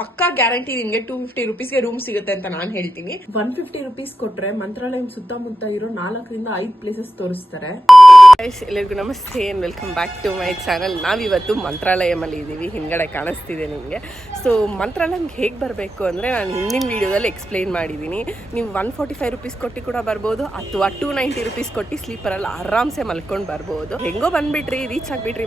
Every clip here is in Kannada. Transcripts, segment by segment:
ಪಕ್ಕಾ ಗ್ಯಾರಂಟಿ ನಿಮ್ಗೆ 250 rupeesಗೆ ರೂಮ್ ಸಿಗುತ್ತೆ ಅಂತ ನಾನು ಹೇಳ್ತೀನಿ. 150 rupees ಕೊಟ್ರೆ ಮಂತ್ರಾಲಯ ಸುತ್ತಮುತ್ತ ಇರೋ 4 ರಿಂದ 5 ಪ್ಲೇಸಸ್ ತೋರಿಸ್ತಾರೆ. ಎಲ್ಲರಿಗೂ ನಮಸ್ತೆ and welcome back to my channel. ನಾವಿವತ್ತು ಮಂತ್ರಾಲಯಮಲ್ಲಿ ಇದ್ದೀವಿ. ಹಿಂದ್ಗಡೆ ಕಾಣಿಸ್ತಿದೆ ನಿಮಗೆ. ಸೊ ಮಂತ್ರಾಲಯಕ್ಕೆ ಹೇಗೆ ಬರಬೇಕು ಅಂದರೆ ನಾನು ಹಿಂದಿನ ವೀಡಿಯೋದಲ್ಲಿ ಎಕ್ಸ್ಪ್ಲೈನ್ ಮಾಡಿದ್ದೀನಿ. ನೀವು 145 rupees ಕೊಟ್ಟು ಕೂಡ ಬರ್ಬೋದು ಅಥವಾ 290 rupees ಕೊಟ್ಟು ಸ್ಲೀಪರಲ್ಲಿ ಆರಾಮ್ಸೆ ಮಲ್ಕೊಂಡು ಬರ್ಬೋದು. ಹೆಂಗೋ ಬಂದ್ಬಿಟ್ರಿ, ರೀಚ್ ಆಗಿಬಿಟ್ರಿ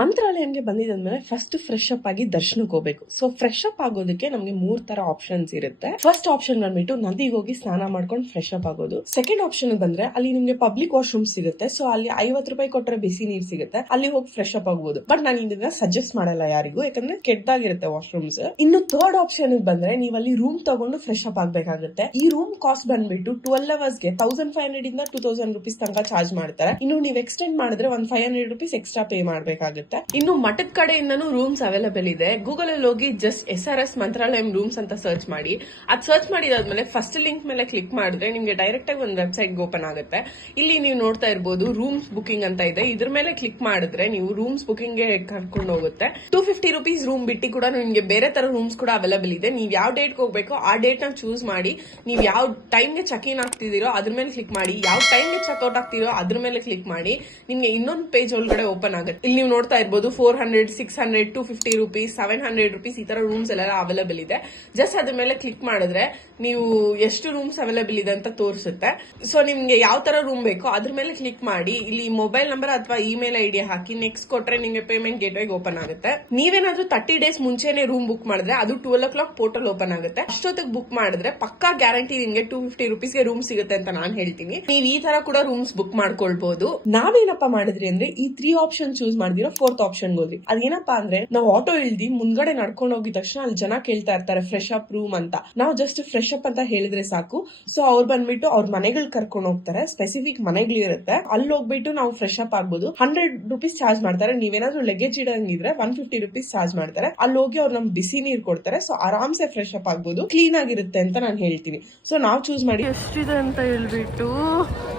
ಮಂತ್ರಾಲಯಂಗೆ ಬಂದಿದ್ಮೇಲೆ ಫಸ್ಟ್ ಫ್ರೆಶ್ ಅಪ್ ಆಗಿ ದರ್ಶನಕ್ಕೆ ಹೋಗ್ಬೇಕು. ಸೊ ಫ್ರೆಶ್ ಅಪ್ ಆಗೋದಕ್ಕೆ ನಮಗೆ 3 ತರ ಆಪ್ಷನ್ಸ್ ಇರುತ್ತೆ. ಫಸ್ಟ್ ಆಪ್ಷನ್ ಬಂದ್ಬಿಟ್ಟು ನದಿಗೆ ಹೋಗಿ ಸ್ನಾನ ಮಾಡ್ಕೊಂಡು ಫ್ರೆಶ್ ಅಪ್ ಆಗೋದು. ಸೆಕೆಂಡ್ ಆಪ್ಷನ್ ಬಂದ್ರೆ ಅಲ್ಲಿ ನಿಮ್ಗೆ ಪಬ್ಲಿಕ್ ವಾಶ್ರೂಮ್ ಸಿಗುತ್ತೆ. ಸೊ ಅಲ್ಲಿ 50 ರೂಪಾಯಿ ಕೊಟ್ಟರೆ ಬಿಸಿ ನೀರು ಸಿಗುತ್ತೆ, ಅಲ್ಲಿ ಹೋಗಿ ಫ್ರೆಶ್ ಅಪ್ ಆಗ್ಬಹುದು. ಬಟ್ ನಾನು ಇದನ್ನ ಸಜೆಸ್ಟ್ ಮಾಡಲ್ಲ ಯಾರಿಗೂ, ಯಾಕಂದ್ರೆ ಕೆಟ್ಟದಾಗಿರುತ್ತೆ ವಾಶ್ರೂಮ್ಸ್. ಇನ್ನು ಥರ್ಡ್ ಆಪ್ಷನ್ ಬಂದ್ರೆ ನೀವು ಅಲ್ಲಿ ರೂಮ್ ತಗೊಂಡು ಫ್ರೆಶ್ ಅಪ್ ಆಗ್ಬೇಕಾಗುತ್ತೆ. ಈ ರೂಮ್ ಕಾಸ್ಟ್ ಬಂದ್ಬಿಟ್ಟು 12 ಅವರ್ಸ್ಗೆ 1500 ಇಂದ 2000 rupees ತನಕ ಚಾರ್ಜ್ ಮಾಡ್ತಾರೆ. ಇನ್ನು ನೀವು ಎಕ್ಸ್ಟೆಂಡ್ ಮಾಡಿದ್ರೆ 500 rupees ಎಕ್ಸ್ಟ್ರಾ ಪೇ ಮಾಡ್ಬೇಕಾಗುತ್ತೆ. ಇನ್ನು ಮಠದ ಕಡೆಯಿಂದನೂ ರೂಮ್ಸ್ ಅವೈಲೇಬಲ್ ಇದೆ. ಗೂಗಲ್ ಅಲ್ಲಿ ಹೋಗಿ ಜಸ್ಟ್ SRS ಮಂತ್ರಾಲಯಂ ರೂಮ್ಸ್ ಅಂತ ಸರ್ಚ್ ಮಾಡಿ. ಅದ್ ಸರ್ಚ್ ಮಾಡಿದಾದ್ಮೇಲೆ ಫಸ್ಟ್ ಲಿಂಕ್ ಮೇಲೆ ಕ್ಲಿಕ್ ಮಾಡಿದ್ರೆ ನಿಮ್ಗೆ ಡೈರೆಕ್ಟ್ ಆಗಿ ಒಂದು ವೆಬ್ಸೈಟ್ ಓಪನ್ ಆಗುತ್ತೆ. ಇಲ್ಲಿ ನೀವು ನೋಡ್ತಾ ಇರಬಹುದು ರೂಮ್ಸ್ ಬುಕಿಂಗ್ ಅಂತ ಇದೆ. ಇದ್ರ ಮೇಲೆ ಕ್ಲಿಕ್ ಮಾಡಿದ್ರೆ ನೀವು ರೂಮ್ಸ್ ಬುಕಿಂಗ್ ಗೆ ಕರ್ಕೊಂಡು ಹೋಗುತ್ತೆ. 250 rupees ರೂಮ್ ಬಿಟ್ಟು ಕೂಡ ನಿಮ್ಗೆ ಬೇರೆ ತರ ರೂಮ್ಸ್ ಕೂಡ ಅವೈಲೇಬಲ್ ಇದೆ. ನೀವು ಯಾವ ಡೇಟ್ ಹೋಗ್ಬೇಕೋ ಆ ಡೇಟ್ ನ ಚೂಸ್ ಮಾಡಿ, ನೀವು ಯಾವ ಟೈಮ್ ಗೆ ಚೆಕ್ ಇನ್ ಆಗ್ತಿದ್ದೀರೋ ಅದ್ರ ಮೇಲೆ ಕ್ಲಿಕ್ ಮಾಡಿ, ಯಾವ ಟೈಮ್ ಗೆ ಚೆಕ್ಔಟ್ ಆಗ್ತಿರೋ ಅದ್ರ ಮೇಲೆ ಕ್ಲಿಕ್ ಮಾಡಿ, ನಿಮ್ಗೆ ಇನ್ನೊಂದು ಪೇಜ್ ಒಳಗಡೆ ಓಪನ್ ಆಗುತ್ತೆ. ಇಲ್ಲಿ ನೀವು ನೋಡ್ತಾ ಇರಬಹುದು 400, 600, 250 rupees, 700 rupees ಈ ತರ ರೂಮ್ಸ್ ಎಲ್ಲ ಅವೈಲೇಬಲ್ ಇದೆ. ಜಸ್ಟ್ ಅದ್ರ ಮೇಲೆ ಕ್ಲಿಕ್ ಮಾಡಿದ್ರೆ ನೀವು ಎಷ್ಟು ರೂಮ್ಸ್ ಅವೈಲೇಬಲ್ ಇದೆ ಅಂತ ತೋರಿಸುತ್ತೆ. ಸೊ ನಿಮ್ಗೆ ಯಾವ ತರ ರೂಮ್ ಬೇಕೋ ಅದ್ರ ಮೇಲೆ ಕ್ಲಿಕ್ ಮಾಡಿ, ಇಲ್ಲಿ ಮೊಬೈಲ್ ನಂಬರ್ ಅಥವಾ ಇಮೇಲ್ ಐಡಿ ಹಾಕಿ ನೆಕ್ಸ್ಟ್ ಕೊಟ್ರೆ ನಿಮ್ಗೆ ಪೇಮೆಂಟ್ ಗೇಟ್ ವೇ ಓಪನ್ ಆಗುತ್ತೆ. ನೀವೇನಾದ್ರೂ 30 days ಮುಂಚೆನೆ ರೂಮ್ ಬುಕ್ ಮಾಡಿದ್ರೆ ಅದು 12 o'clock ಪೋರ್ಟಲ್ ಓಪನ್ ಆಗುತ್ತೆ. ಅಷ್ಟೊತ್ತಿಗೆ ಬುಕ್ ಮಾಡಿದ್ರೆ ಪಕ್ಕಾ ಗ್ಯಾರಂಟಿ ನಿಮ್ಗೆ 250 rupeesಗೆ ರೂಮ್ ಸಿಗುತ್ತೆ ಅಂತ ನಾನು ಹೇಳ್ತೀನಿ. ನೀವು ಈ ತರ ಕೂಡ ರೂಮ್ಸ್ ಬುಕ್ ಮಾಡ್ಕೊಳ್ಬಹುದು. ನಾವೇನಪ್ಪ ಮಾಡಿದ್ರಿ ಅಂದ್ರೆ ಈ 3 ಆಪ್ಷನ್ ಚೂಸ್ ಮಾಡಿದಿರೋ 4th ಆಪ್ಷನ್ ಹೋದ್ರಿ. ಅದೇನಪ್ಪಾ ಅಂದ್ರೆ ನಾವು ಆಟೋ ಇಳ್ದಿ ಮುಂದ್ಗಡೆ ನಡ್ಕೊಂಡು ಹೋಗಿದ ತಕ್ಷಣ ಅಲ್ಲಿ ಜನ ಕೇಳ್ತಾ ಇರ್ತಾರೆ ಫ್ರೆಶ್ ಅಪ್ ರೂಮ್ ಅಂತ. ನಾವು ಜಸ್ಟ್ ಫ್ರೆಶ್ ಅಪ್ ಅಂತ ಹೇಳಿದ್ರೆ ಸಾಕು. ಸೊ ಅವ್ರು ಬಂದ್ಬಿಟ್ಟು ಅವ್ರ ಮನೆಗಳು ಕರ್ಕೊಂಡು ಹೋಗ್ತಾರೆ. ಸ್ಪೆಸಿಫಿಕ್ ಮನೆಗಳು ಇರುತ್ತೆ, ಅಲ್ಲಿ ಹೋಗ್ಬಿಟ್ಟು ನಾವು ಫ್ರೆಶ್ ಅಪ್ ಆಗ್ಬೋದು. 100 rupees ಚಾರ್ಜ್ ಮಾಡ್ತಾರೆ. ನೀವೇನಾದ್ರೂ ಲಗೇಜ್ ಇಡಂಗಿದ್ರೆ 150 rupees ಚಾರ್ಜ್ ಮಾಡ್ತಾರೆ. ಅಲ್ಲಿ ಹೋಗಿ ಅವ್ರು ನಮ್ಗೆ ಬಿಸಿ ನೀರು ಕೊಡ್ತಾರೆ. ಸೊ ಆರಾಮ್ಸೆ ಫ್ರೆಶ್ ಅಪ್ ಆಗ್ಬೋದು, ಕ್ಲೀನ್ ಆಗಿರುತ್ತೆ ಅಂತ ನಾನು ಹೇಳ್ತೀನಿ. ಸೊ ನಾವು ಚೂಸ್ ಮಾಡಿ ಎಷ್ಟಿದೆ ಅಂತ ಹೇಳ್ಬಿಟ್ಟು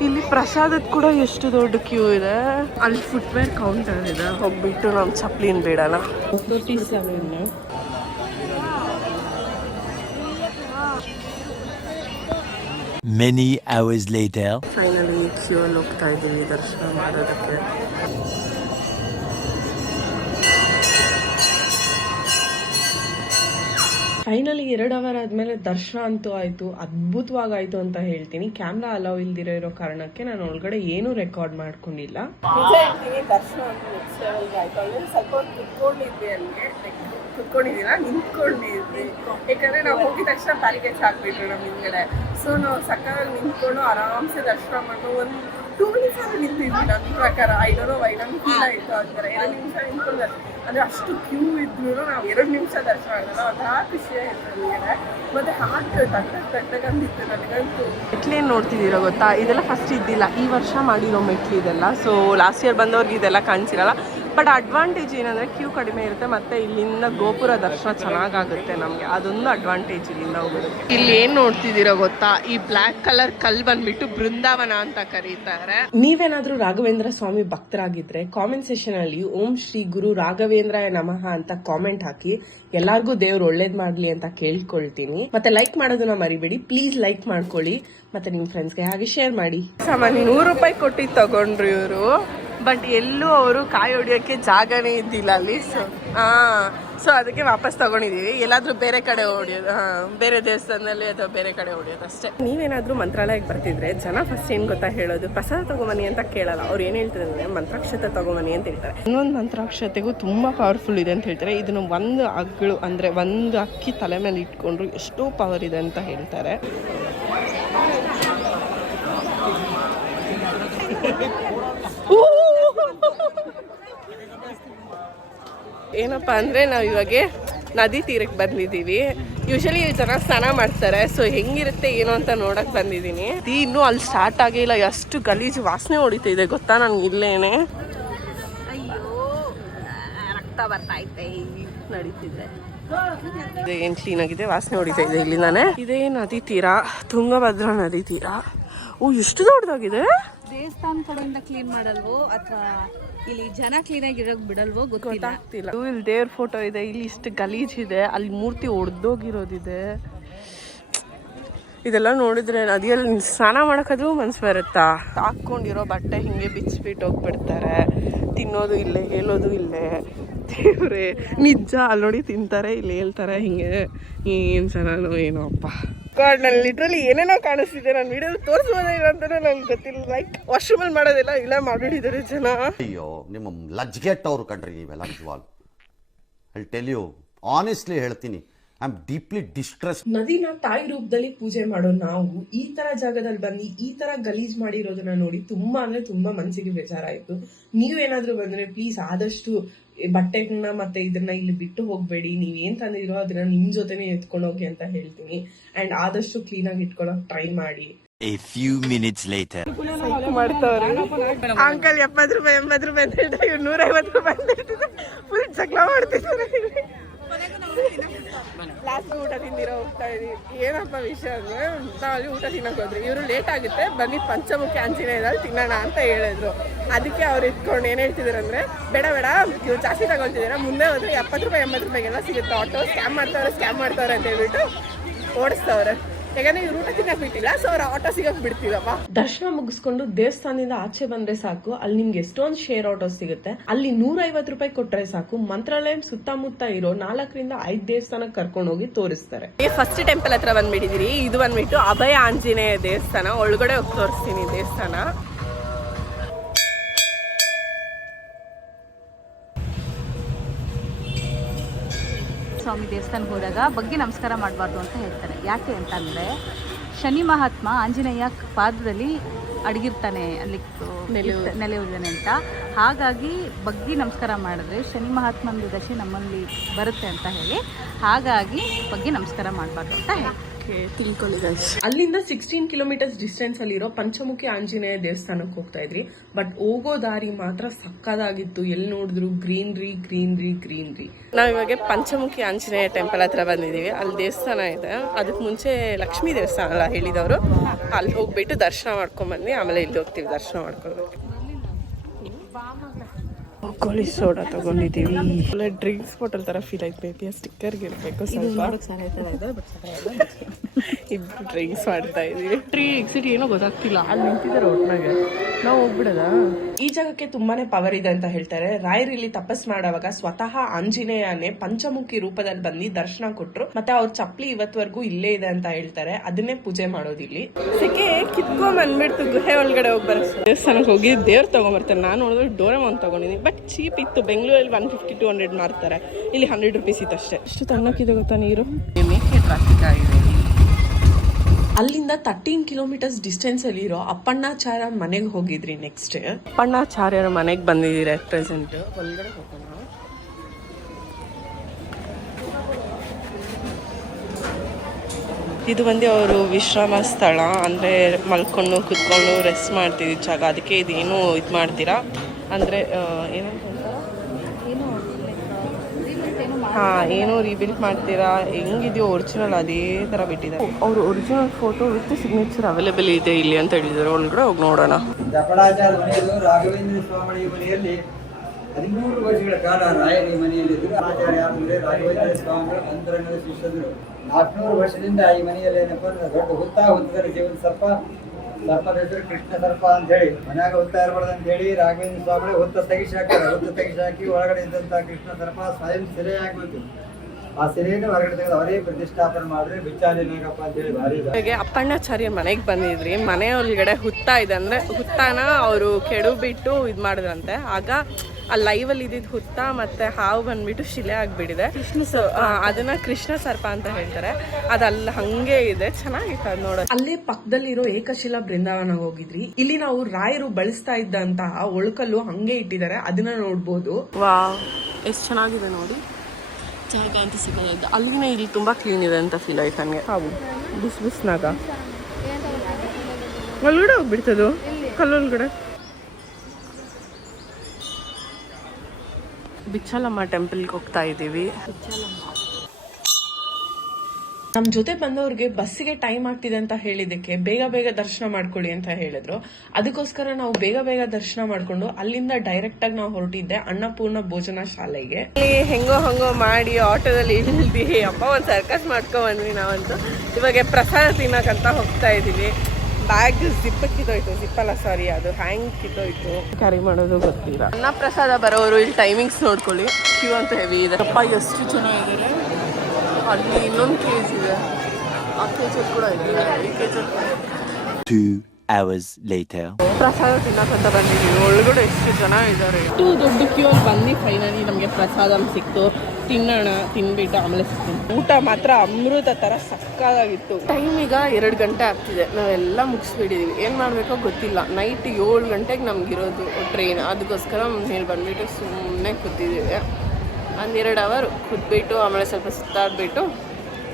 ಇಲ್ಲಿ ಪ್ರಸಾದದ ಕೂಡ ಎಷ್ಟು ದೊಡ್ಡ ಕ್ಯೂ ಇದೆ. ಅಲ್ಲಿ ಫುಟ್ವೇರ್ ಕೌಂಟರ್ ಇದೆ. ಹೋಗ್ಬಿಟ್ಟು ನಮ್ ಚಪ್ಲಿನ್ ಬೇಡಲ್ಲ. 37 Many hours later. Finally queue ಅಲ್ಲಿ ಹೋಗ್ತಾ ಇದ್ದೀವಿ ದರ್ಶನ ಮಾಡೋದಕ್ಕೆ. ಫೈನಲಿ 2 hour ಆದ್ಮೇಲೆ ದರ್ಶನ ಅಂತೂ ಆಯ್ತು. ಅದ್ಭುತವಾಗಾಯ್ತು ಅಂತ ಹೇಳ್ತೀನಿ. ಕ್ಯಾಮ್ರಾ ಅಲೌ ಇಲ್ದಿರೋ ಕಾರಣಕ್ಕೆ ನಾನು ಒಳಗಡೆ ಏನು ರೆಕಾರ್ಡ್ ಮಾಡ್ಕೊಂಡಿಲ್ಲ. ನಿಜ ಹೇಳ್ತೀನಿ, ದರ್ಶನ ಅಂತೂ ನೆಕ್ಸ್ಟ್ ಲೆವೆಲ್ಗೆ ಆಯ್ತು. ಅಲ್ಲಿ ಸ್ವಲ್ಪ ಕುತ್ಕೊಂಡಿದ್ವಿ, ಅಲ್ಲಿಗೆ ಕುತ್ಕೊಂಡಿದ್ದೀನ ನಿಂತ್ಕೊಂಡಿದ್ವಿ. ಯಾಕಂದ್ರೆ ನಾವು ಹೋಗಿದ ತಕ್ಷಣ ಪ್ಯಾರಿಗೇಜ್ ಹಾಕ್ಬಿಟ್ರು ನಮ್ಮ ಹಿಂದ್ಗಡೆ. ಸೊ ನಾವು ಸಕ್ಕತ್ತಾಗಿ ನಿಂತ್ಕೊಂಡು ಆರಾಮ್ಸೆ ದರ್ಶನ ಮಾಡ್ಕೊಂಡು ಒಂದು 2 minutes ಆದ್ರೂ ನಿಂತಿದ್ವಿ. ನನ್ನ ಪ್ರಕಾರ ಐಡೋನೋ ಫೀಲ್ ಆಯ್ತು. ಅಂತಾರೆ 2 ನಿಮಿಷ ನಿಂತ್ಕೊಂಡು ಅಂದ್ರೆ ಅಷ್ಟು ಕ್ಯೂ ಇದ್ರು ನಾವು 2 ನಿಮಿಷ ದರ್ಶನ ಮಾಡಿದ್ವಿ. ಒಂಥರ ಖುಷಿ ಆಯ್ತು ನನಗೆ. ಮತ್ತೆ ಹಾರ್ಟ್ ತಟ್ಟಗಂದಿತ್ತು ನನಗಂತೂ. ಮೆಟ್ಲೇನು ನೋಡ್ತಿದ್ದೀರೋ ಗೊತ್ತಾ, ಇದೆಲ್ಲ ಫಸ್ಟ್ ಇದ್ದಿಲ್ಲ, ಈ ವರ್ಷ ಮಾಡಿರೋ ಮೆಟ್ಲು ಇದೆಲ್ಲ. ಸೊ ಲಾಸ್ಟ್ ಇಯರ್ ಬಂದವ್ರಿಗೆ ಇದೆಲ್ಲ ಕಾಣಿಸಿರಲ್ಲ. ಬಟ್ ಅಡ್ವಾಂಟೇಜ್ ಏನಂದ್ರೆ ಕ್ಯೂ ಕಡಿಮೆ ಇರುತ್ತೆ, ಮತ್ತೆ ಇಲ್ಲಿಂದ ಗೋಪುರ ದರ್ಶನ ಚೆನ್ನಾಗಾಗುತ್ತೆ ನಮಗೆ. ಅದೊಂದು ಅಡ್ವಾಂಟೇಜ್ ಇಲ್ಲಿಂದ ಹೋಗೋದಕ್ಕೆ. ಇಲ್ಲಿ ಏನ್ ನೋಡ್ತಿದ್ದೀರೋ ಗೊತ್ತಾ, ಈ ಬ್ಲಾಕ್ ಕಲರ್ ಕಲ್ ಬಂದ್ಬಿಟ್ಟು ಬೃಂದಾವನ ಅಂತ ಕರೀತಾರೆ. ನೀವೇನಾದ್ರೂ ರಾಘವೇಂದ್ರ ಸ್ವಾಮಿ ಭಕ್ತರಾಗಿದ್ರೆ ಕಾಮೆಂಟ್ ಸೆಷನ್ ಅಲ್ಲಿ ಓಂ ಶ್ರೀ ಗುರು ರಾಘವೇಂದ್ರಾಯ ನಮಃ ಅಂತ ಕಾಮೆಂಟ್ ಹಾಕಿ. ಎಲ್ಲಾರ್ಗೂ ದೇವ್ರು ಒಳ್ಳೇದ್ ಮಾಡ್ಲಿ ಅಂತ ಕೇಳ್ಕೊಳ್ತೀನಿ. ಮತ್ತೆ ಲೈಕ್ ಮಾಡೋದನ್ನ ಮರಿಬೇಡಿ, ಪ್ಲೀಸ್ ಲೈಕ್ ಮಾಡ್ಕೊಳ್ಳಿ. ಮತ್ತೆ ನಿಮ್ ಫ್ರೆಂಡ್ಸ್ಗೆ ಹಾಗೆ ಶೇರ್ ಮಾಡಿ. ಸಾಮಾನ್ಯ 100 ರೂಪಾಯಿ ಕೊಟ್ಟು ತಗೊಂಡ್ರು ಇವರು. ಬಟ್ ಎಲ್ಲೂ ಅವರು ಕಾಯಿ ಹೊಡಿಯೋಕ್ಕೆ ಜಾಗನೇ ಇದ್ದಿಲ್ಲ ಅಲ್ಲಿ. ಸೊ ಅದಕ್ಕೆ ವಾಪಸ್ ತಗೊಂಡಿದೀವಿ. ಎಲ್ಲಾದ್ರೂ ಬೇರೆ ಕಡೆ ಹೊಡಿಯೋದು, ಬೇರೆ ದೇವಸ್ಥಾನದಲ್ಲಿ ಅಥವಾ ಬೇರೆ ಕಡೆ ಹೊಡಿಯೋದು ಅಷ್ಟೇ. ನೀವೇನಾದ್ರೂ ಮಂತ್ರಾಲಯಕ್ಕೆ ಬರ್ತಿದ್ರೆ ಜನ ಫಸ್ಟ್ ಏನ್ ಗೊತ್ತಾ ಹೇಳೋದು, ಪ್ರಸಾದ ತಗೊಂಬನ್ನಿ ಅಂತ ಕೇಳಲ್ಲ. ಅವ್ರು ಏನ್ ಹೇಳ್ತಾರೆ ಅಂದ್ರೆ ಮಂತ್ರಾಕ್ಷತೆ ತಗೊಂಬನ್ನಿ ಅಂತ ಹೇಳ್ತಾರೆ. ಇನ್ನೊಂದು ಮಂತ್ರಾಕ್ಷತೆಗೂ ತುಂಬಾ ಪವರ್ಫುಲ್ ಇದೆ ಅಂತ ಹೇಳ್ತಾರೆ. ಇದನ್ನ ಒಂದು ಅಗಳು ಅಂದ್ರೆ ಒಂದು ಅಕ್ಕಿ ತಲೆ ಮೇಲೆ ಇಟ್ಕೊಂಡ್ರು ಎಷ್ಟೋ ಪವರ್ ಇದೆ ಅಂತ ಹೇಳ್ತಾರೆ. ಏನಪ್ಪಾ ಅಂದ್ರೆ ನಾವು ಇವಾಗ ನದಿ ತೀರಕ್ಕೆ ಬಂದಿದ್ದೀವಿ. ಯೂಶಲಿ ಜನ ಸ್ನಾನ ಮಾಡ್ತಾರೆ. ಸೊ ಹೆಂಗಿರುತ್ತೆ ಏನೋ ಅಂತ ನೋಡಕ್ ಬಂದಿದ್ದೀನಿ. ಇನ್ನೂ ಅಲ್ಲಿ ಸ್ಟಾರ್ಟ್ ಆಗಿಲ್ಲ, ಎಷ್ಟು ಗಲೀಜು ವಾಸನೆ ಹೊಡಿತಾ ಇದೆ ಗೊತ್ತಾ ನನ್ಗೆ ಇಲ್ಲೇನೆ. ರಕ್ತ ಬರ್ತಾ ಐತೆ ನಡೀತಿದೆ. ಏನ್ ಕ್ಲೀನ್ ಆಗಿದೆ, ವಾಸನೆ ಹೊಡಿತಾ ಇದೆ ಇಲ್ಲಿಂದಾನೆ. ಇದೇ ನದಿ ತೀರ, ತುಂಗಭದ್ರಾ ನದಿ ತೀರ. ಓ ಎಷ್ಟು ದೊಡ್ಡದಾಗಿದೆ. ದೇವಸ್ಥಾನ ಕಡೆಯಿಂದ ಕ್ಲೀನ್ ಮಾಡಲ್ವೋ ಅಥವಾ ಇಲ್ಲಿ ಜನ ಕ್ಲೀನಾಗಿ ಇರೋಕ್ ಬಿಡಲ್ವೋ ಗೊತ್ತಾಗ್ತಿಲ್ಲ. ಇಲ್ಲಿ ದೇವ್ರ ಫೋಟೋ ಇದೆ, ಇಲ್ಲಿ ಇಷ್ಟು ಗಲೀಜಿದೆ, ಅಲ್ಲಿ ಮೂರ್ತಿ ಒಡೆದೋಗಿರೋದಿದೆ. ಇದೆಲ್ಲ ನೋಡಿದ್ರೆ ನದಿಯಲ್ಲಿ ಸ್ನಾನ ಮಾಡೋಕ್ಕಾದ್ರೂ ಮನ್ಸು ಬರುತ್ತಾ? ಹಾಕ್ಕೊಂಡಿರೋ ಬಟ್ಟೆ ಹಿಂಗೆ ಬಿಚ್ಚಿಬಿಟ್ಟು ಹೋಗ್ಬಿಡ್ತಾರೆ, ತಿನ್ನೋದು ಇಲ್ಲೇ, ಹೇಳೋದು ಇಲ್ಲೇ. ದೇವ್ರೆ ನಿಜ, ಅಲ್ಲಿ ನೋಡಿ ತಿಂತಾರೆ, ಇಲ್ಲಿ ಹೇಳ್ತಾರೆ, ಹಿಂಗೆ ಏನು ಚೆನ್ನಾನೋ ಏನೋ ಅಪ್ಪ. ಗಾಡ್, ನಾನು ಲಿಟ್ರಲಿ ಏನೇನೋ ಕಾಣಿಸ್ತಿದೆ. ನಾನು ವಿಡಿಯೋ ತೋರಿಸ್ಬೋದೇ ಇಲ್ಲ ಅಂತ ನನಗೆ ಗೊತ್ತಿಲ್ಲ. ಲೈಕ್ ವಾಶ್ರೂಮಲ್ಲಿ ಮಾಡೋದೆಲ್ಲ ಇಲ್ಲ ಮಾಡಿಬಿಟ್ಟಿದ್ದಾರೆ ಜನ. ಅಯ್ಯೋ, ನಿಮ್ಮ ಲಜ್ಗೆಟ್ಟವ್ರು ಕಣ್ರಿ ನೀವೆಲ್ಲ ನಿಜವಾಗ್. ಐ ಟೆಲ್ ಯು ಆನೆಸ್ಟ್ಲಿ ಹೇಳ್ತೀನಿ, ಐ ಆಮ್ ಡೀಪ್ಲಿ ಡಿಸ್ಟ್ರೆಸ್. ನದಿನ ತಾಯಿ ರೂಪದಲ್ಲಿ ಪೂಜೆ ಮಾಡೋ ನಾವು ಈ ತರ ಜಾಗದಲ್ಲಿ ಬಂದು ಈ ತರ ಗಲೀಜ್ ಮಾಡಿರೋದನ್ನ ನೋಡಿ ತುಂಬಾ ಅಂದ್ರೆ ತುಂಬಾ ಮನಸ್ಸಿಗೆ ಬೇಜಾರಾಯ್ತು. ನೀವೇನಾದ್ರೂ ಬಂದ್ರೆ ಪ್ಲೀಸ್ ಆದಷ್ಟು ಬಟ್ಟೆಗಳನ್ನ ಮತ್ತೆ ಇದನ್ನ ಇಲ್ಲಿ ಬಿಟ್ಟು ಹೋಗ್ಬೇಡಿ. ನೀವ್ ಏನ್ ತಂದಿರೋ ಅದನ್ನ ನಿಮ್ ಜೊತೆನೆ ಎತ್ಕೊಂಡು ಹೋಗಿ ಅಂತ ಹೇಳ್ತೀನಿ. ಅಂಡ್ ಆದಷ್ಟು ಕ್ಲೀನ್ ಆಗಿ ಇಟ್ಕೊಳಕ್ ಟ್ರೈ ಮಾಡಿ. A few minutes later. ಮಾಡ್ತಾವ್ರೆ ಅಂಕಲ್ 70 ರೂಪಾಯಿ 80 ರೂಪಾಯಿ ಅಂತ ಹೇಳ್ತಾರೆ, ಇವ್ರು 150 ರೂಪಾಯಿ ಅಂತ ಹೇಳ್ತಿದ್ದಾರೆ. ಫುಲ್ ಜಗಳ ಮಾಡ್ತಿದ್ದಾರೆ. ಲಾಸ್ಟ್ ಊಟ ತಿಂದಿರೋ ಹೋಗ್ತಾ ಇದೀವಿ. ಏನಪ್ಪ ವಿಷಯ ಅಂದ್ರೆ, ನಾವಲ್ಲಿ ಊಟ ತಿನ್ನಕ್ ಹೋದ್ರಿ, ಇವರು ಲೇಟ್ ಆಗುತ್ತೆ ಬನ್ನಿ ಪಂಚಮುಖಿ ಆಂಜನೇಯದಲ್ಲಿ ತಿನ್ನೋಣ ಅಂತ ಹೇಳಿದ್ರು. ಅದಕ್ಕೆ ಅವ್ರು ಇಟ್ಕೊಂಡು ಏನ್ ಹೇಳ್ತಿದಾರೆ ಅಂದ್ರೆ, ಬೇಡ ಬೇಡ ಇವ್ರು ಜಾಸ್ತಿ ತಗೊಳ್ತಿದಾರೆ, ಮುಂದೆ ಹೋದ್ರೆ 70 ರೂಪಾಯಿ 80 ರೂಪಾಯಿಗೆಲ್ಲ ಸಿಗುತ್ತೆ, ಆಟೋ ಸ್ಕ್ಯಾಮ್ ಮಾಡ್ತಾವ್ರೆ ಅಂತ ಹೇಳ್ಬಿಟ್ಟು ಓಡಿಸ್ತವ್ರೆ. ಯಾಕಂದ್ರೆ ಇವ್ರು ಊಟ ತಿನ್ನಕ್ ಬಿಟ್ಟಿಲ್ಲ, ಸೊ ಅವ್ರ ಆಟೋ ಸಿಗಕ್ ಬಿಡ್ತೀವಪ್ಪ. ದರ್ಶನ ಮುಗಿಸ್ಕೊಂಡು ದೇವಸ್ಥಾನದಿಂದ ಆಚೆ ಬಂದ್ರೆ ಸಾಕು, ಅಲ್ಲಿ ನಿಮ್ಗೆ ಎಷ್ಟೊಂದು ಶೇರ್ ಆಟೋ ಸಿಗುತ್ತೆ. ಅಲ್ಲಿ 150 ರೂಪಾಯಿ ಕೊಟ್ರೆ ಸಾಕು, ಮಂತ್ರಾಲಯ ಸುತ್ತಮುತ್ತ ಇರೋ 4 ರಿಂದ 5 ದೇವಸ್ಥಾನಕ್ಕೆ ಕರ್ಕೊಂಡು ಹೋಗಿ ತೋರಿಸ್ತಾರೆ. ಫಸ್ಟ್ ಟೆಂಪಲ್ ಹತ್ರ ಬಂದ್ಬಿಟ್ಟಿದೀರಿ. ಇದು ಬಂದ್ಬಿಟ್ಟು ಅಭಯ ಆಂಜನೇಯ ದೇವಸ್ಥಾನ. ಒಳಗಡೆ ಹೋಗಿ ತೋರಿಸ್ತೀನಿ ದೇವಸ್ಥಾನ. ಸ್ವಾಮಿ ದೇವಸ್ಥಾನಕ್ಕೆ ಹೋದಾಗ ಬಗ್ಗೆ ನಮಸ್ಕಾರ ಮಾಡಬಾರ್ದು ಅಂತ ಹೇಳ್ತಾರೆ. ಯಾಕೆ ಅಂತಂದರೆ, ಶನಿ ಮಹಾತ್ಮ ಆಂಜನೇಯ ಪಾದದಲ್ಲಿ ಅಡಗಿರ್ತಾನೆ, ಅಲ್ಲಿ ನೆಲೆಯೂರಿದ್ದಾನೆ ಅಂತ. ಹಾಗಾಗಿ ಬಗ್ಗೆ ನಮಸ್ಕಾರ ಮಾಡಿದ್ರೆ ಶನಿ ಮಹಾತ್ಮನ ದಶೆ ನಮ್ಮಲ್ಲಿ ಬರುತ್ತೆ ಅಂತ ಹೇಳಿ, ಹಾಗಾಗಿ ಬಗ್ಗೆ ನಮಸ್ಕಾರ ಮಾಡಬಾರ್ದು ಅಂತ ಹೇಳಿ ತಿಳ್ಕೊಳ್ಳಿ. ಅಲ್ಲಿಂದ 16 ಕಿಲೋಮೀಟರ್ಸ್ ಡಿಸ್ಟೆನ್ಸ್ ಅಲ್ಲಿರೋ ಪಂಚಮುಖಿ ಆಂಜನೇಯ ದೇವಸ್ಥಾನಕ್ಕೆ ಹೋಗ್ತಾ ಇದ್ರಿ. ಬಟ್ ಹೋಗೋ ದಾರಿ ಮಾತ್ರ ಸಕ್ಕದಾಗಿತ್ತು. ಎಲ್ಲಿ ನೋಡಿದ್ರು ಗ್ರೀನ್ರಿ ಗ್ರೀನ್ರಿ ಗ್ರೀನ್ರಿ. ನಾವ್ ಇವಾಗ ಪಂಚಮುಖಿ ಆಂಜನೇಯ ಟೆಂಪಲ್ ಹತ್ರ ಬಂದಿದೀವಿ. ಅಲ್ಲಿ ದೇವಸ್ಥಾನ ಇದೆ. ಅದಕ್ಕೆ ಮುಂಚೆ ಲಕ್ಷ್ಮೀ ದೇವಸ್ಥಾನ ಅಲ್ಲ ಹೇಳಿದವರು. ಅಲ್ಲಿ ಹೋಗ್ಬಿಟ್ಟು ದರ್ಶನ ಮಾಡ್ಕೊಂಡ್ ಬಂದ್ವಿ. ಆಮೇಲೆ ಇಲ್ಲಿ ಹೋಗ್ತೀವಿ ದರ್ಶನ ಮಾಡ್ಕೊಳ್ಬೇಕು. ಕೋಳಿ ಸೋಡಾ ತಗೊಂಡಿದ್ದೀವಿ. ಡ್ರಿಂಕ್ಸ್ ಬಾಟಲ್ ತರ ಫೀಲ್ ಆಯ್ತು. ಬೇಬಿ ಸ್ಟಿಕ್ಕರ್ ಇರಬೇಕು ಸ್ವಲ್ಪ. ಇಬ್ರು ಡ್ರಿಂಕ್ಸ್ ಮಾಡ್ತಾ ಇದೀವಿ. ಎಕ್ಸಿಟ್ ಏನೋ ಗೊತ್ತಾಗ್ತಿಲ್ಲ. ಅಲ್ಲಿ ನಿಂತಿದ್ದಾರೆ ಒಟ್ನಾಗೆ. ನಾವು ಹೋಗ್ಬಿಡದ. ಈ ಜಾಗಕ್ಕೆ ತುಂಬಾನೇ ಪವರ್ ಇದೆ ಅಂತ ಹೇಳ್ತಾರೆ. ರಾಯರು ಇಲ್ಲಿ ತಪಸ್ ಮಾಡುವಾಗ ಸ್ವತಃ ಆಂಜನೇಯನೇ ಪಂಚಮುಖಿ ರೂಪದಲ್ಲಿ ಬಂದು ದರ್ಶನ ಕೊಟ್ರು. ಮತ್ತೆ ಅವ್ರ ಚಪ್ಪಲಿ ಇವತ್ವರೆಗೂ ಇಲ್ಲೇ ಇದೆ ಅಂತ ಹೇಳ್ತಾರೆ. ಅದನ್ನೇ ಪೂಜೆ ಮಾಡೋದಿಲ್ಲಿ. ಸಿಕ್ಕೆ ಕಿತ್ಕೊಂಡ್ ಬಂದ್ಬಿಡ್ತು. ಗುಹೆ ಒಳಗಡೆ ಹೋಗಿ ಬರೋ ದೇವಸ್ಥಾನಕ್ಕೆ ಹೋಗಿ ದೇವ್ರು ತಗೊಂಡ್ಬರ್ತಾರೆ. ನಾನು ನೋಡಿದ್ರೆ ಡೋರೆಮಾನ್ ತಗೊಂಡಿದ್ದೀನಿ. ಬಟ್ ಚೀಪ್ ಇತ್ತು. ಬೆಂಗಳೂರಲ್ಲಿ 150-200 ಮಾರ್ತಾರೆ. ಇಲ್ಲಿ 100 ರೂಪೀಸ್ ಇತ್ತು ಅಷ್ಟೇ. ಎಷ್ಟು ತಣ್ಣಕ್ಕಿದೆ ಗೊತ್ತಾ ನೀರು. ಟ್ರಾಫಿಕ್ ಆಗಿದೆ. ಅಲ್ಲಿಂದ 13 ಕಿಲೋಮೀಟರ್ಸ್ ಡಿಸ್ಟೆನ್ಸ್ ಅಲ್ಲಿ ಇರೋ ಅಪ್ಪಣ್ಣಾಚಾರ್ಯ ಮನೆಗೆ ಹೋಗಿದ್ರಿ. ನೆಕ್ಸ್ಟ್ ಅಪ್ಪಣ್ಣಾಚಾರ್ಯರ ಮನೆಗೆ ಬಂದಿದ್ದೀರಿ. ಅಟ್ ಪ್ರೆಸೆಂಟ್ ಒಳಗಡೆ ಹೋಗೋಣ. ಇದು ಬಂದು ಅವರು ವಿಶ್ರಾಮ ಸ್ಥಳ, ಅಂದ್ರೆ ಮಲ್ಕೊಂಡು ಕುತ್ಕೊಂಡು ರೆಸ್ಟ್ ಮಾಡ್ತಿದ್ದ ಜಾಗ. ಅದಕ್ಕೆ ಇದೇನು ಇದು ಮಾಡ್ತೀರಾ ಅಂದ್ರೆ ಏನಂತ ಏನೋ ರೀಬಿಲ್ಟ್ ಮಾಡ್ತೀರಾ. ಹೆಂಗಿದೆಯೋ ಒರಿಜಿನಲ್ ಅದೇ ತರ ಬಿಟ್ಟಿದ್ದಾರೆ. ಅವ್ರು original photo with signature available ಇದೆ ಇಲ್ಲಿ ಅಂತ ಹೇಳಿದ್ದಾರೆ. ಒಳಗಡೆ ಹೋಗಿ ನೋಡೋಣ. ಜಪಳಾಚಾರ್ಯ ಮನೆಯದು ರಾಘವೇಂದ್ರ ಸ್ವಾಮಿ ಮನೆಯಲ್ಲಿ 13 ವರ್ಷಗಳ ಕಾಲ ರಾಯರಿ ಮನೆಯಲ್ಲಿದ್ದರು. ಆಚಾರ್ಯ ಮುಂದೆ ರಾಘವೇಂದ್ರ ಸ್ವಾಮಿ ಅಂತರಂಗದ ಶಿಷ್ಯರು. 400 ವರ್ಷದಿಂದ ಈ ಮನೆಯಲ್ಲಿ ಏನಪ್ಪ ದೊಡ್ಡ ಹುತ್ತದಲ್ಲಿ ಜೀವನ ಸರ್ಪದ ಹೆಸರು ಕೃಷ್ಣ ಸರ್ಪ ಅಂತ ಹೇಳಿ ಮನ್ಯಾಗ ಹುತ್ತ ಇರಬಾರ್ದು ಅಂತ ಹೇಳಿ ರಾಘವೇಂದ್ರ ಸ್ವಾಮಿ ಹುತ್ತ ತೆಗಿಸಾಕ್ತಾರೆ. ಹುತ್ತ ತೆಗಿಸಾಕಿ ಒಳಗಡೆ ಇದ್ದಂತ ಕೃಷ್ಣ ಸರ್ಪ ಸ್ವಯಂ ಸೆರೆಯಾಗ್ಬೇಕು. ಆ ಸೆರೆಯನ್ನು ಹೊರಗಡೆ ತೆಗೆದು ಅವರೇ ಪ್ರತಿಷ್ಠಾಪನೆ ಮಾಡಿದ್ರೆ ಬಿಚ್ಚಾಲಿನಾಗಪ್ಪ ಅಂತ ಹೇಳಿ ಭಾರಿ. ಅಪ್ಪಣ್ಣಾಚಾರ್ಯ ಮನೆಗೆ ಬಂದಿದ್ರಿ. ಮನೆ ಒಳಗಡೆ ಹುತ್ತ ಇದೆ. ಅಂದ್ರೆ ಹುತ್ತಾನ ಅವರು ಕೆಡು ಬಿಟ್ಟು ಇದು ಮಾಡಿದ್ರಂತೆ. ಆಗ ಆ ಲೈವ್ ಅಲ್ಲಿ ಇದ್ದಿದ್ದು ಹುತ್ತ ಮತ್ತೆ ಹಾವು ಬಂದ್ಬಿಟ್ಟು ಶಿಲೆ ಆಗ್ಬಿಟ್ಟಿದೆ. ಸೊ ಅದನ್ನ ಕೃಷ್ಣ ಸರ್ಪ ಅಂತ ಹೇಳ್ತಾರೆ. ಅದಲ್ಲ ಹಂಗೆ ಇದೆ. ಚೆನ್ನಾಗಿತ್ತು ಅದು ನೋಡೋದು. ಅಲ್ಲೇ ಪಕ್ಕದಲ್ಲಿರೋ ಏಕಶಿಲಾ ಬೃಂದಾವನ ಹೋಗಿದ್ರಿ. ಇಲ್ಲಿ ನಾವು ರಾಯರು ಬಳಸ್ತಾ ಇದ್ದಂತಹ ಒಳಕಲ್ಲು ಹಂಗೆ ಇಟ್ಟಿದ್ದಾರೆ. ಅದನ್ನ ನೋಡ್ಬೋದು. ವಾವ್, ಎಷ್ಟು ಚೆನ್ನಾಗಿದೆ ನೋಡಿ. ಜಾಗ ಅಂತ ಸಿಗೋದು ಅಲ್ಲಿನ ಇಲ್ಲಿ ತುಂಬಾ ಕ್ಲೀನ್ ಇದೆ ಅಂತ ಫೀಲ್ ಆಯ್ತು ನನಗೆ. ಹಾವು ಬಿಸ್ನಾಗ ಒಳಗಡೆ ಹೋಗ್ಬಿಡ್ತದು ಕಲ್ಲೊಳಗಡೆ. ಬಿಚ್ಚಲಮ್ಮ ಟೆಂಪಲ್ಗೆ ಹೋಗ್ತಾ ಇದ್ದೀವಿ. ನಮ್ಮ ಜೊತೆ ಬಂದವ್ರಿಗೆ ಬಸ್ಸಿಗೆ ಟೈಮ್ ಆಗ್ತಿದೆ ಅಂತ ಹೇಳಿದಕ್ಕೆ ಬೇಗ ಬೇಗ ದರ್ಶನ ಮಾಡ್ಕೊಳ್ಳಿ ಅಂತ ಹೇಳಿದ್ರು. ಅದಕ್ಕೋಸ್ಕರ ನಾವು ಬೇಗ ಬೇಗ ದರ್ಶನ ಮಾಡ್ಕೊಂಡು ಅಲ್ಲಿಂದ ಡೈರೆಕ್ಟ್ ಆಗಿ ನಾವು ಹೊರಟಿದ್ದೆ ಅನ್ನಪೂರ್ಣ ಭೋಜನ ಶಾಲೆಗೆ. ಹೆಂಗೋ ಹಂಗೋ ಮಾಡಿ ಆಟೋದಲ್ಲಿ ಇಳಿದಿ ಅಪ್ಪ ಒಂದ್ ಸರ್ಕಸ್ ಮಾಡ್ಕೊಂಡ್ ಬಂದ್ವಿ ನಾವಂತೂ. ಇವಾಗ ಪ್ರಸಾದ ತಿನ್ನಕಂತ ಹೋಗ್ತಾ ಇದೀವಿ. ಬ್ಯಾಗ್ ಜಿಪ್ ಕಿತ್ತೋಯ್ತು, ಜಿಪ್ಪಲ್ಲ ಸಾರಿ, ಅದು ಹ್ಯಾಂಗ್ ಕಿತ್ತೋಯ್ತು, ಕ್ಯಾರಿ ಮಾಡೋದು ಗೊತ್ತಿಲ್ಲ. ಅನ್ನ ಪ್ರಸಾದ ಬರೋರು ಇಲ್ಲಿ ಟೈಮಿಂಗ್ಸ್ ನೋಡ್ಕೊಳ್ಳಿ. ಕ್ಯೂ ಅಂತ ಹೆವಿ ಇದೆ. ಅಪ್ಪ ಎಷ್ಟು ಜನ ಇದ್ದಾರೆ. ಅಲ್ಲಿ ಇನ್ನೊಂದು ಕೇಜ್ ಇದೆ, ಆ ಕೇಜ್ ಕೂಡ ಇದೆ, ಈ ಕೇಜ್ 2 hours later. ಪ್ರಸಾದ ತಿನ್ನಕಂತ ಬಂದಿದ್ದೀವಿ. ಒಳಗಡೆ ಎಷ್ಟು ಜನ ಇದ್ದಾರೆ. ಇಷ್ಟು ದೊಡ್ಡ ಕ್ಯೂ ಅಲ್ಲಿ ಬಂದು ಫೈನಲಿ ನಮಗೆ ಪ್ರಸಾದ ಸಿಕ್ತು. ತಿನ್ನೋಣ, ತಿನ್ಬಿಟ್ಟು ಆಮೇಲೆ ಸಿಗ್ತೀನಿ. ಊಟ ಮಾತ್ರ ಅಮೃತ ತರ ಸಕ್ಕದಾಗಿತ್ತು. ಟೈಮ್ ಈಗ 2 ಗಂಟೆ ಆಗ್ತಿದೆ. ನಾವೆಲ್ಲ ಮುಗಿಸ್ಬಿಟ್ಟಿದೀವಿ. ಏನ್ ಮಾಡ್ಬೇಕೋ ಗೊತ್ತಿಲ್ಲ. ನೈಟ್ 7 ಗಂಟೆಗೆ ನಮ್ಗಿರೋದು ಟ್ರೈನ್. ಅದಕ್ಕೋಸ್ಕರ ಹೇಳಿ ಬಂದ್ಬಿಟ್ಟು ಸುಮ್ಮನೆ ಕೂತಿದ್ದೀವಿ. 1-2 ಅವರ್ ಕೂತ್ಬಿಟ್ಟು ಆಮೇಲೆ ಸ್ವಲ್ಪ ಸುತ್ತಾಡ್ಬಿಟ್ಟು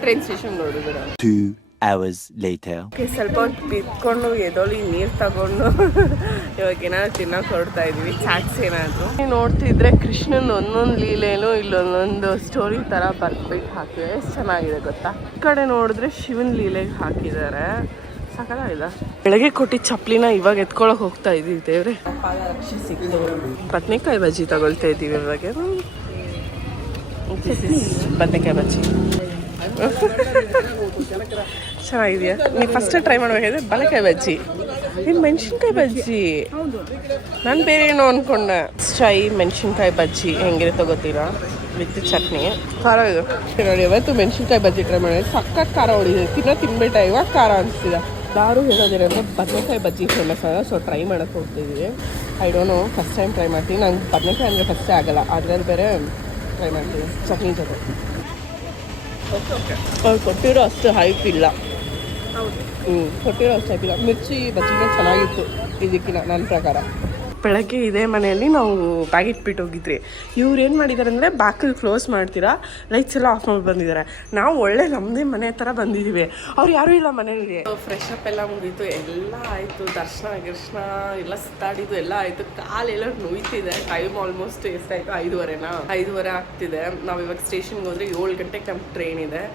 ಟ್ರೈನ್ ಸ್ಟೇಷನ್ಗೆ ಹೊರಡಿದ್ರು. 2 hours later. ಸ್ವಲ್ಪ ಹೊತ್ತು ಬಿತ್ಕೊಂಡು ಎದೊಳಿ ನೀರು ತಗೊಂಡು ಇವಾಗ ಏನಾದ್ರು ತಿನ್ನೋಕೆ ಹೊರಡ್ತಾ ಇದೀವಿ. ಚಾಟ್ಸ್ ಏನಾದ್ರು ನೋಡ್ತಿದ್ರೆ ಕೃಷ್ಣನ್ ಒಂದೊಂದು ಲೀಲೆನೂ ಇಲ್ಲೊಂದೊಂದು ಸ್ಟೋರಿ ತರ ಬರ್ಬಿಟ್ಟು ಹಾಕಿದೆ. ಎಷ್ಟು ಚೆನ್ನಾಗಿದೆ ಗೊತ್ತಾ. ಈ ಕಡೆ ನೋಡಿದ್ರೆ ಶಿವನ್ ಲೀಲೆಗೆ ಹಾಕಿದ್ದಾರೆ. ಸಾಕಾಗಿದೆ. ಬೆಳಗ್ಗೆ ಕೊಟ್ಟಿದ್ದ ಚಪ್ಪಲಿನ ಇವಾಗ ಎತ್ಕೊಳಕ್ ಹೋಗ್ತಾ ಇದೀವಿ. ದೇವ್ರೆ, ಸಿಕ್ತು. ಬದ್ನೆಕಾಯಿ ಬಜ್ಜಿ ತಗೊಳ್ತಾ ಇದೀವಿ ಇವಾಗ. ಬದ್ನೆಕಾಯಿ ಬಜ್ಜಿ ಚೆನ್ನಾಗಿದೆಯಾ? ನೀವು ಫಸ್ಟ್ ಟ್ರೈ ಮಾಡ್ಬೇಕಾದ್ರೆ ಬದನೆಕಾಯಿ ಬಜ್ಜಿ, ಇದು ಮೆಣಸಿನ್ಕಾಯಿ ಬಜ್ಜಿ. ನಾನು ಬೇರೆ ಏನೋ ಅಂದ್ಕೊಂಡೆ. ಚೈ ಮೆಣಸಿನ್ಕಾಯಿ ಬಜ್ಜಿ ಹೆಂಗಿರುತ್ತೋ ಗೊತ್ತಿಲ್ಲ, ವಿತ್ ಚಟ್ನಿ. ಖಾರ ಇದು ನೋಡಿ. ಯಾವತ್ತು ಮೆಣಸಿನ್ಕಾಯಿ ಬಜ್ಜಿ ಟ್ರೈ ಮಾಡಿದ್ರೆ ಸಖತ್ ಖಾರ ಹೊಡಿದೆ. ತಿನ್ಬಿಟ್ಟ ಇವಾಗ ಖಾರ ಅನಿಸ್ತಿದೆ. ಯಾರು ಹೇಳೋದೇನಂದ್ರೆ ಬದನೆಕಾಯಿ ಬಜ್ಜಿ ಫೇಮಸ್ ಅಲ್ಲ, ಸೊ ಟ್ರೈ ಮಾಡೋಕ್ಕೆ ಹೋಗ್ತಿದ್ದೀವಿ. I don't know, first time try ಮಾಡ್ತೀನಿ. ನಂಗೆ ಬದನೆಕಾಯಿ ಅಂದರೆ ಫಸ್ಟೇ ಆಗಲ್ಲ, ಅದ್ರಲ್ಲಿ ಬೇರೆ ಟ್ರೈ ಮಾಡ್ತೀನಿ ಚಟ್ನಿ ಜೊತೆ. ಅವ್ರು ಕೊಟ್ಟಿರೋ ಅಷ್ಟು ಹೈಪ್ ಇಲ್ಲ. ಕೊಟ್ಟಿರೋ ಅಷ್ಟು ಹೈಪ್ ಇಲ್ಲ. ಮಿರ್ಚಿ ಬಜ್ಜಿನೇ ಚೆನ್ನಾಗಿತ್ತು ಇದಕ್ಕಿಂತ ನನ್ನ ಪ್ರಕಾರ. ಬೆಳಗ್ಗೆ ಇದೇ ಮನೆಯಲ್ಲಿ ನಾವು ಬ್ಯಾಗ್ ಇಟ್ಬಿಟ್ಟು ಹೋಗಿದ್ರಿ. ಇವ್ರು ಏನು ಮಾಡಿದ್ದಾರೆ ಅಂದರೆ ಬ್ಯಾಕಲ್ಲಿ ಕ್ಲೋಸ್ ಮಾಡ್ತೀರಾ, ಲೈಟ್ಸ್ ಎಲ್ಲ ಆಫ್ ಮಾಡಿ ಬಂದಿದ್ದಾರೆ. ನಾವು ಒಳ್ಳೆ ನಮ್ಮದೇ ಮನೆ ಥರ ಬಂದಿದ್ದೀವಿ. ಅವ್ರು ಯಾರೂ ಇಲ್ಲ ಮನೇಲಿ. ಫ್ರೆಶ್ ಅಪ್ ಎಲ್ಲ ಮುಗೀತು, ಎಲ್ಲ ಆಯಿತು. ದರ್ಶನ ಎಲ್ಲ ಸುತ್ತಾಡಿದ್ದು ಎಲ್ಲ ಆಯಿತು. ಕಾಲೆಲ್ಲ ನೋಯ್ತಿದೆ. ಟೈಮ್ ಆಲ್ಮೋಸ್ಟ್ ಎಷ್ಟಾಯಿತು? 5:30 ಆಗ್ತಿದೆ. ನಾವು ಇವಾಗ ಸ್ಟೇಷನ್ಗೆ ಹೋದರೆ 7 ಗಂಟೆಗೆ ನಮ್ಮ ಟ್ರೈನ್ ಇದೆ.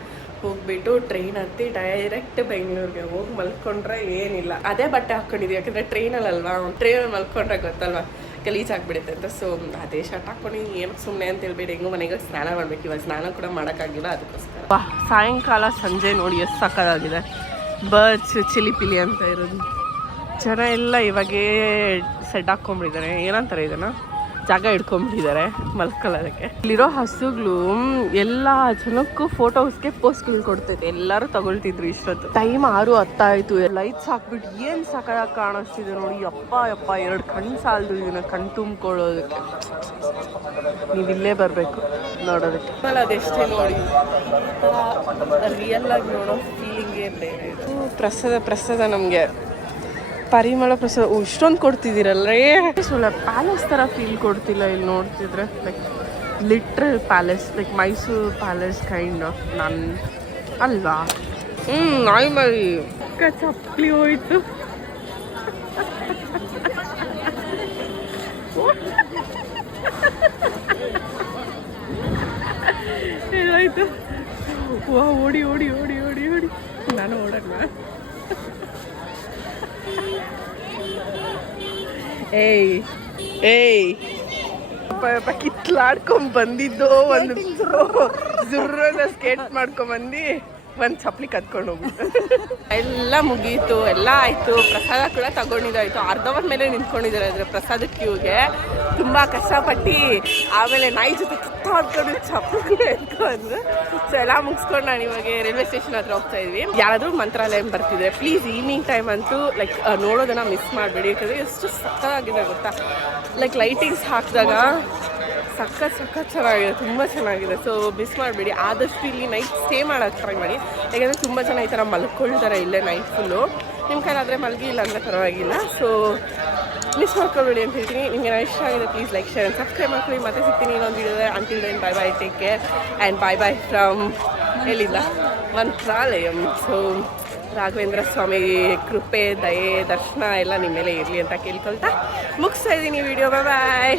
ಹೋಗ್ಬಿಟ್ಟು ಟ್ರೈನ್ ಹತ್ತಿ ಡೈರೆಕ್ಟ್ ಬೆಂಗಳೂರಿಗೆ ಹೋಗಿ ಮಲ್ಕೊಂಡ್ರೆ ಏನಿಲ್ಲ. ಅದೇ ಬಟ್ಟೆ ಹಾಕ್ಕೊಂಡಿದ್ದೀವಿ, ಯಾಕಂದರೆ ಟ್ರೈನಲ್ಲಲ್ವಾ. ಟ್ರೈನಲ್ಲಿ ಮಲ್ಕೊಂಡ್ರೆ ಗೊತ್ತಲ್ವಾ ಗಲೀಜ್ ಆಗಿಬಿಡುತ್ತೆ ಅಂತ. ಸೊ ಅದೇ ಶರ್ಟ್ ಹಾಕ್ಕೊಂಡು ಏನಕ್ಕೆ ಸುಮ್ಮನೆ ಅಂತ ಹೇಳ್ಬೇಡಿ. ಹೆಂಗೋ ಮನೆಗೆ ಸ್ನಾನ ಮಾಡ್ಬೇಕು. ಇವಾಗ ಸ್ನಾನ ಕೂಡ ಮಾಡೋಕ್ಕಾಗಿಲ್ಲ, ಅದಕ್ಕೋಸ್ಕರ. ಸಾಯಂಕಾಲ ಸಂಜೆ ನೋಡಿ ಎಷ್ಟು ಸಕ್ಕದಾಗಿದೆ. ಬರ್ಡ್ಸ್ ಚಿಲಿಪಿಲಿ ಅಂತ ಇರೋದು. ಜನ ಎಲ್ಲ ಇವಾಗೇ ಸೆಡ್ ಹಾಕ್ಕೊಂಬಿಟ್ಟಿದ್ದಾರೆ. ಏನಂತಾರೆ ಇದನ್ನು, ಜಾಗ ಇಟ್ಕೊಂಡ್ಬಿಟ್ಟಿದ್ದಾರೆ ಮಲ್ಕೊಳ್ಳೋದಕ್ಕೆ. ಇಲ್ಲಿರೋ ಹಸುಗಳು ಎಲ್ಲ ಜನಕ್ಕೂ ಫೋಟೋಸ್ಗೆ ಪೋಸ್ಟ್ಗಳು ಕೊಡ್ತೈತೆ. ಎಲ್ಲರೂ ತಗೊಳ್ತಿದ್ರು. ಇಷ್ಟೊತ್ತು ಟೈಮ್ 6:10 ಆಯಿತು. ಲೈಟ್ಸ್ ಹಾಕ್ಬಿಟ್ಟು ಏನು ಸಕಲಾಗಿ ಕಾಣಿಸ್ತಿದೆ ನೋಡಿ. ಯಪ್ಪ 2 ಕಣ್ಣು ಸಾಲದು ಇದನ್ನ ಕಣ್ ತುಂಬ್ಕೊಳ್ಳೋದಕ್ಕೆ. ನೀವು ಇಲ್ಲೇ ಬರಬೇಕು ನೋಡೋದಕ್ಕೆ. ಅದೆಷ್ಟೇ ನೋಡಿ, ರಿಯಲ್ ಆಗಿ ನೋಡೋ ಫೀಲಿಂಗೇ ಬೇರೆ. ಪ್ರಸಾದ ನಮಗೆ ಪರಿಮಳ ಪ್ರಸಾದ ಇಷ್ಟೊಂದು ಕೊಡ್ತಿದ್ದೀರಲ್ಲೇ. ಪ್ಯಾಲೇಸ್ ಥರ ಫೀಲ್ ಕೊಡ್ತಿಲ್ಲ ಇಲ್ಲಿ ನೋಡ್ತಿದ್ರೆ. Like literal palace, like Mysuru palace kind of. ಅಲ್ವಾ? ನಾಯಿ ಮರಿ ಚಪ್ಪಲಿ ಹೋಯ್ತು. ಏನಾಯ್ತು? ಓಡಿ ಓಡಿ ಓಡಿ ಓಡಿ ಓಡಿ. ನಾನು ಓಡೋಣ. ಏಯ್ ಕಿತ್ಲಾಡ್ಕೊಂಡ್ ಬಂದಿದ್ದು ಒಂದು ಜುರ್ರನ ಸ್ಕೇಟ್ ಮಾಡ್ಕೊಂಬಂದು ಒಂದು ಚಪ್ಪಲಿ ಕತ್ಕೊಂಡು ಹೋಗ್ಬಿಟ್ಟು ಎಲ್ಲ ಮುಗೀತು. ಎಲ್ಲ ಆಯಿತು. ಪ್ರಸಾದ ಕೂಡ ತಗೊಂಡಿದ್ದಾಯಿತು. ಅರ್ಧವರ್ ಮೇಲೆ ನಿಂತ್ಕೊಂಡಿದ್ದಾರೆ ಅಂದರೆ ಪ್ರಸಾದ ಕ್ಯೂಗೆ. ತುಂಬ ಕಷ್ಟಪಟ್ಟು ಆಮೇಲೆ ನಾಯಿ ಜೊತೆ ಕಿತ್ತಾಡ್ಕೊಂಡು ಚಪ್ಪಲಿ ಎತ್ಕೊಂಡು ಸೊ ಎಲ್ಲ ಮುಗಿಸ್ಕೊಂಡು ನಾನು ಇವಾಗ ರೈಲ್ವೆ ಸ್ಟೇಷನ್ ಹತ್ರ ಹೋಗ್ತಾ ಇದ್ವಿ. ಯಾರಾದರೂ ಮಂತ್ರಾಲಯ ಬರ್ತಿದ್ರೆ ಪ್ಲೀಸ್ ಈವ್ನಿಂಗ್ ಟೈಮ್ ಅಂತೂ ಲೈಕ್ ನೋಡೋದನ್ನು ಮಿಸ್ ಮಾಡಬೇಡಿ. ಯಾಕಂದರೆ ಎಷ್ಟು ಸಕ್ಕತ್ತಾಗಿದೆ ಗೊತ್ತಾ. ಲೈಕ್ ಲೈಟಿಂಗ್ಸ್ ಹಾಕಿದಾಗ ಸಖತ್ ಚೆನ್ನಾಗಿದೆ, ತುಂಬ ಚೆನ್ನಾಗಿದೆ. ಸೊ ಮಿಸ್ ಮಾಡಬೇಡಿ. ಆದಷ್ಟು ಇಲ್ಲಿ ನೈಟ್ ಸ್ಟೇ ಮಾಡೋಕ್ಕೆ ಟ್ರೈ ಮಾಡಿ. ಯಾಕೆಂದರೆ ತುಂಬ ಜನ ಈ ಥರ ಮಲ್ಕೊಳ್ತಾರೆ ಇಲ್ಲೇ ನೈಟ್ ಫುಲ್ಲು. ನಿಮ್ಮ ಕೈಲಾದರೆ ಮಲಗಿ ಇಲ್ಲ ಅಂದರೆ ಪರವಾಗಿಲ್ಲ. ಸೊ ಮಿಸ್ ಮಾಡ್ಕೊಳ್ಬೇಡಿ ಅಂತ ಹೇಳ್ತೀನಿ. ನಿಮಗೆ ಇಷ್ಟ ಆಗಿದೆ please like share and subscribe ಮಾಡ್ಕೊಳ್ಳಿ. ಮತ್ತೆ ಸಿಗ್ತೀನಿ ಇನ್ನೊಂದು ವಿಡಿಯೋದೆ. Until then bye bye, take care and bye bye from ಎಲ್ಲಿಂದ ಮಂತ್ರಾಲಯಂ. ಸೊ ರಾಘವೇಂದ್ರ ಸ್ವಾಮಿ ಕೃಪೆ, ದಯೆ, ದರ್ಶನ ಎಲ್ಲ ನಿಮ್ಮ ಮೇಲೆ ಇರಲಿ ಅಂತ ಕೇಳ್ಕೊಳ್ತಾ ಮುಗಿಸ್ತಾ ಇದ್ದೀನಿ ವಿಡಿಯೋ. ಬಾಯ್.